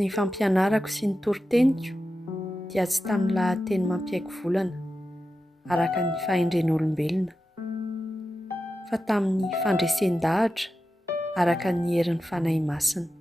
Ny fampianarako sy ny toriteniko dia tsy tamin'ny lahateny mampiaiky volana araka ny fahendren'olombelona, fa tamin'ny fandresen-dahatra araka ny herin'ny fanahy masina.